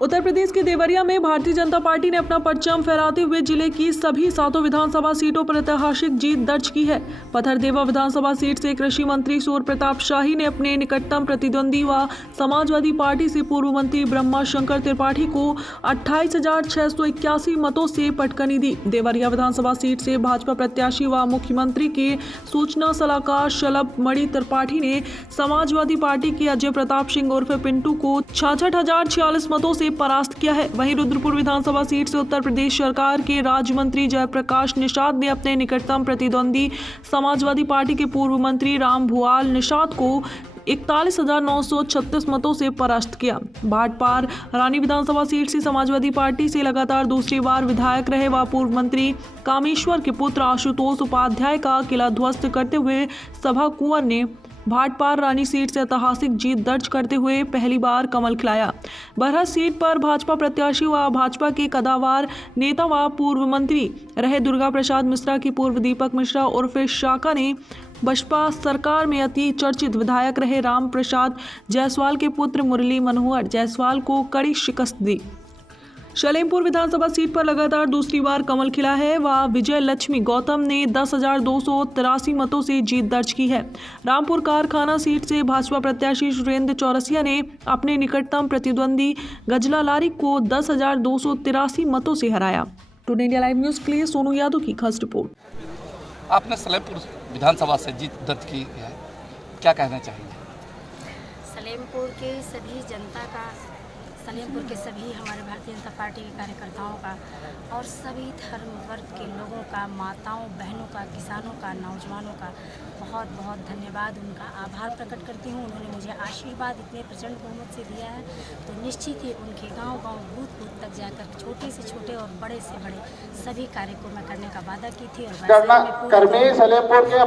उत्तर प्रदेश के देवरिया में भारतीय जनता पार्टी ने अपना परचम फहराते हुए जिले की सभी 7 विधानसभा सीटों पर ऐतिहासिक जीत दर्ज की है। पथरदेवा विधानसभा सीट से कृषि मंत्री सूर्य प्रताप शाही ने अपने निकटतम प्रतिद्वंदी व समाजवादी पार्टी से पूर्व मंत्री ब्रह्मा शंकर त्रिपाठी को 28,681 मतों से पटकनी दी। देवरिया विधानसभा सीट से भाजपा प्रत्याशी व मुख्यमंत्री के सूचना सलाहकार शलभ मणि त्रिपाठी ने समाजवादी पार्टी के अजय प्रताप सिंह उर्फ पिंटू को 66,046 मतों से परास्त किया है। वहीं रुद्रपुर विधानसभा सीट से उत्तर प्रदेश सरकार के राज्य मंत्री जयप्रकाश निषाद ने अपने निकटतम प्रतिद्वंदी समाजवादी पार्टी के पूर्व मंत्री राम भुआल निषाद को 41,936 मतों से परास्त किया। भाटपार रानी विधानसभा सीट से समाजवादी पार्टी से लगातार दूसरी बार विधायक रहे व पूर्व मंत्री कामेश्वर के पुत्र आशुतोष उपाध्याय का किला ध्वस्त करते हुए सभा कुंवर ने भाटपार रानी सीट से ऐतिहासिक जीत दर्ज करते हुए पहली बार कमल खिलाया। बरहत सीट पर भाजपा प्रत्याशी व भाजपा के कदावर नेता व पूर्व मंत्री रहे दुर्गा प्रसाद मिश्रा की पूर्व दीपक मिश्रा उर्फ शाका ने बसपा सरकार में अति चर्चित विधायक रहे राम प्रसाद जायसवाल के पुत्र मुरली मनोहर जायसवाल को कड़ी शिकस्त दी। सलेमपुर विधानसभा सीट पर लगातार दूसरी बार कमल खिला है व विजय लक्ष्मी गौतम ने 10,283 मतों से जीत दर्ज की है। रामपुर कारखाना सीट से भाजपा प्रत्याशी सुरेंद्र चौरसिया ने अपने निकटतम प्रतिद्वंदी गजला लारी को 10,283 मतों से हराया। टुडे इंडिया लाइव न्यूज़ के लिए सोनू यादव की खास रिपोर्ट। आपने सलेमपुर विधानसभा से जीत दर्ज की है, क्या कहना चाहेंगे? सलेमपुर के सभी जनता का, सलेमपुर के सभी हमारे भारतीय जनता पार्टी के कार्यकर्ताओं का और सभी धर्म वर्ग के लोगों का, माताओं बहनों का, किसानों का, नौजवानों का बहुत बहुत धन्यवाद, उनका आभार प्रकट करती हूँ। उन्होंने मुझे आशीर्वाद इतने प्रचंड बहुमत से दिया है, तो निश्चित ही उनके गांव-गांव बूथ तक जाकर छोटे से छोटे और बड़े से बड़े सभी कार्य को मैं करने का वादा की थी और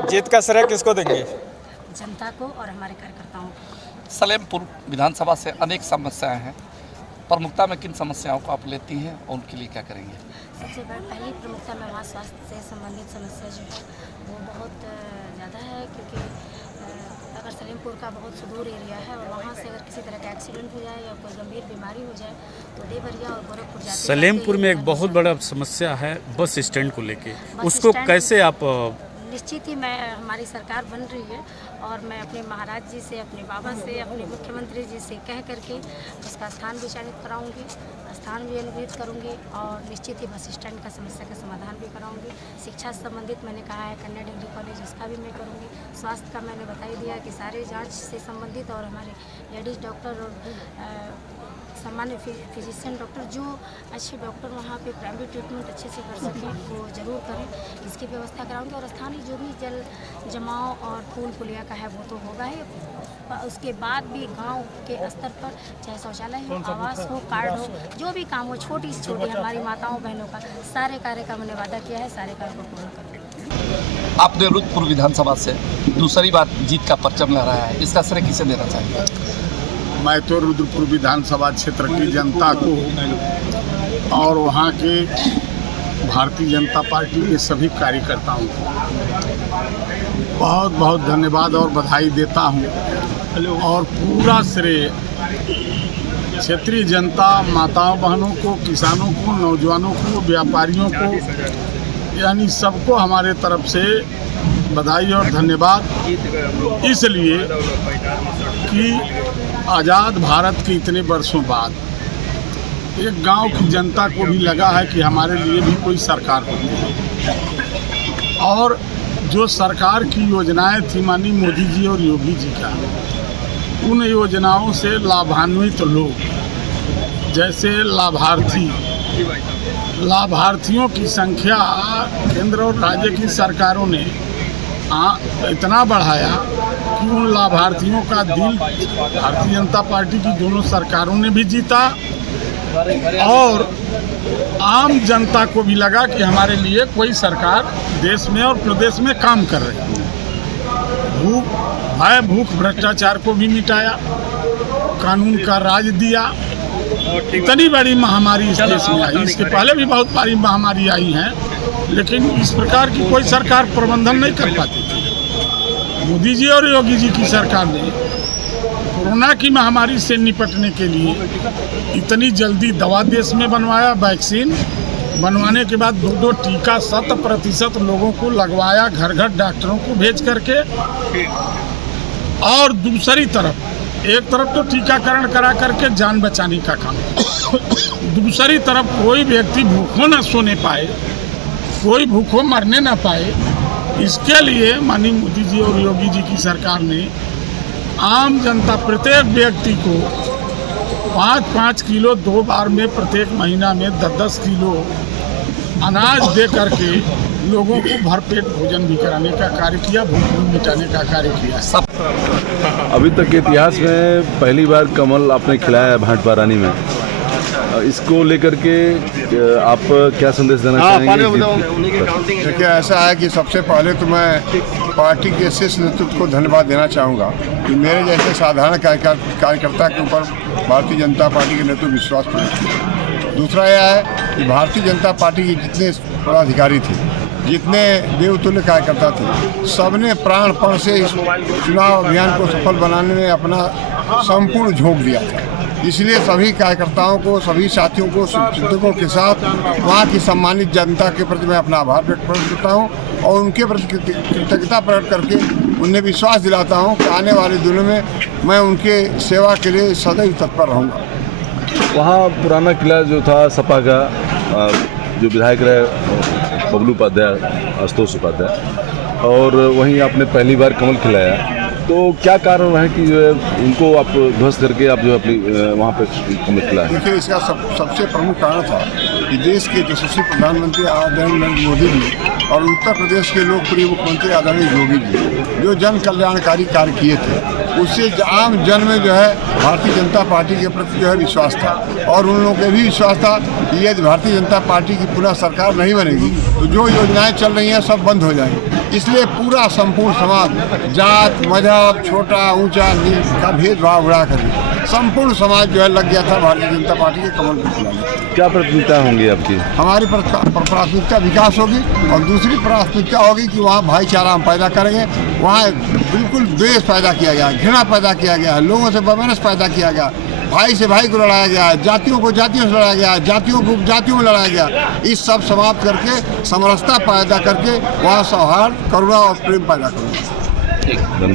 जीत का श्रेय किसको देंगे? जनता को और हमारे कार्यकर्ताओं को। सलेमपुर विधानसभा से अनेक समस्याएं हैं, प्रमुखता में किन समस्याओं को आप लेती हैं और उनके लिए क्या करेंगे? सबसे पहली प्रमुखता में वहाँ स्वास्थ्य से संबंधित समस्या जो है वो बहुत ज़्यादा है, क्योंकि अगर सलेमपुर का बहुत सुदूर एरिया है और वहाँ से अगर किसी तरह का एक्सीडेंट हो जाए या कोई गंभीर बीमारी हो जाए तो देवरिया और गोरखपुर जाते सलेमपुर में एक बहुत बड़ा समस्या है बस स्टैंड को लेके, उसको कैसे आप? निश्चित ही मैं, हमारी सरकार बन रही है और मैं अपने महाराज जी से, अपने बाबा से, अपने मुख्यमंत्री जी से कह करके उसका स्थान भी चयनित कराऊंगी, स्थान भी अनुग्रहित करूंगी और निश्चित ही बस स्टैंड का समस्या का समाधान भी कराऊंगी। शिक्षा से संबंधित मैंने कहा है कन्या डिग्री कॉलेज, उसका भी मैं करूंगी। स्वास्थ्य का मैंने बता ही दिया कि सारे जाँच से संबंधित और हमारे लेडीज़ डॉक्टर और सामान्य फिजिशियन डॉक्टर, जो अच्छे डॉक्टर वहाँ पे प्राइमरी ट्रीटमेंट अच्छे से कर सकें वो ज़रूर करें, इसकी व्यवस्था कराऊंगी। और स्थानीय जो भी जल जमाव और पुल पुलिया का है वो तो होगा ही, उसके बाद भी गांव के स्तर पर चाहे शौचालय हो, आवास हो, कार्ड हो, जो भी काम हो, छोटी से छोटी हमारी माताओं बहनों का सारे कार्य का मैंने वादा किया है, सारे कार्य को पूर्ण करेंगे। आपने रुद्रपुर विधानसभा से दूसरी बार जीत का परचम लहराया है, इसका श्रेय किसे देना चाहेंगे? मैं तो रुद्रपुर विधानसभा क्षेत्र की जनता को और वहाँ के भारतीय जनता पार्टी के सभी कार्यकर्ताओं को बहुत बहुत धन्यवाद और बधाई देता हूँ और पूरा श्रेय क्षेत्रीय जनता, माताओं बहनों को, किसानों को, नौजवानों को, व्यापारियों को, यानी सबको हमारे तरफ से बधाई और धन्यवाद, इसलिए कि आज़ाद भारत के इतने वर्षों बाद एक गांव की जनता को भी लगा है कि हमारे लिए भी कोई सरकार होती है और जो सरकार की योजनाएं थी माननीय मोदी जी और योगी जी का, उन योजनाओं से लाभान्वित लोग, जैसे लाभार्थियों की संख्या केंद्र और राज्य की सरकारों ने इतना बढ़ाया कि उन लाभार्थियों का दिल भारतीय जनता पार्टी की दोनों सरकारों ने भी जीता और आम जनता को भी लगा कि हमारे लिए कोई सरकार देश में और प्रदेश में काम कर रही है। भूख भ्रष्टाचार को भी मिटाया, कानून का राज दिया। इतनी बड़ी महामारी इस देश में आई, इसके पहले भी बहुत बड़ी महामारी आई है, लेकिन इस प्रकार की कोई सरकार प्रबंधन नहीं कर पाती थी। मोदी जी और योगी जी की सरकार ने कोरोना की महामारी से निपटने के लिए इतनी जल्दी दवा देश में बनवाया, वैक्सीन बनवाने के बाद 2 टीका 100% लोगों को लगवाया, घर घर डॉक्टरों को भेज करके। और दूसरी तरफ एक तरफ तो टीकाकरण करा करके जान बचाने का काम, दूसरी तरफ कोई व्यक्ति भूखों ना सोने पाए, कोई भूखों मरने ना पाए, इसके लिए माननीय मोदी जी और योगी जी की सरकार ने आम जनता प्रत्येक व्यक्ति को 5-5 किलो 2 बार में प्रत्येक महीना में 10-10 किलो अनाज दे करके लोगों को भरपेट भोजन भी कराने का कार्य किया, भूख भी मिटाने का कार्य किया। अभी तक के इतिहास में पहली बार कमल आपने खिलाया है भाटपारा रानी में, इसको लेकर के आप क्या संदेश देना चाहेंगे? देखिए, ऐसा है कि सबसे पहले तो मैं पार्टी के शीर्ष नेतृत्व को धन्यवाद देना चाहूँगा कि मेरे जैसे साधारण कार्यकर्ता के ऊपर भारतीय जनता पार्टी के नेतृत्व विश्वास करते। दूसरा यह है कि भारतीय जनता पार्टी के जितने पदाधिकारी थे, जितने देवतुल्य कार्यकर्ता थे, सबने प्राणपण से इस चुनाव अभियान को सफल बनाने में अपना संपूर्ण झोंक दिया था। इसलिए सभी कार्यकर्ताओं को, सभी साथियों को, शुभचिंतकों के साथ वहाँ की सम्मानित जनता के प्रति मैं अपना आभार व्यक्त करता हूँ और उनके प्रति कृतज्ञता प्रकट करके उन्हें विश्वास दिलाता हूँ कि आने वाले दिनों में मैं उनके सेवा के लिए सदैव तत्पर रहूँगा। वहाँ पुराना किला जो था सपा का, जो विधायक रहे बबलू उपाध्याय, आशुतोष उपाध्याय, और वहीं आपने पहली बार कमल खिलाया, तो क्या कारण है कि जो है उनको आप ध्वस्त करके आप जो अपनी वहाँ पे कमल खिलाया? देखिए, इसका सबसे प्रमुख कारण था कि देश के यशस्वी प्रधानमंत्री आदरणीय नरेंद्र मोदी जी और उत्तर प्रदेश के लोकप्रिय मुख्यमंत्री आदरणीय योगी जी जो जन कल्याणकारी कार्य किए थे, उससे आम जन में जो है भारतीय जनता पार्टी के प्रति जो है विश्वास था और उन लोगों को भी विश्वास था कि यदि भारतीय जनता पार्टी की पुनः सरकार नहीं बनेगी तो जो योजनाएं चल रही हैं सब बंद हो जाएंगी। इसलिए पूरा संपूर्ण समाज, जात मजहब, छोटा ऊंचा नीच का भेदभाव उड़ा कर संपूर्ण समाज जो है लग गया था भारतीय जनता पार्टी के कमल को खिलाने। क्या प्राथमिकता होंगी आपकी? हमारी प्राथमिकता विकास होगी और दूसरी प्राथमिकता होगी कि वहाँ भाईचारा हम पैदा करेंगे। वहाँ बिल्कुल द्वेष पैदा किया गया, घृणा पैदा किया गया है, लोगों से वैमनस्य पैदा किया गया, भाई से भाई को लड़ाया गया है, जातियों को जातियों से लड़ाया गया है, जातियों को जातियों में लड़ाया गया। इस सब समाप्त करके समरसता पैदा करके वहाँ सौहार्द, करुणा और प्रेम पैदा करेंगे।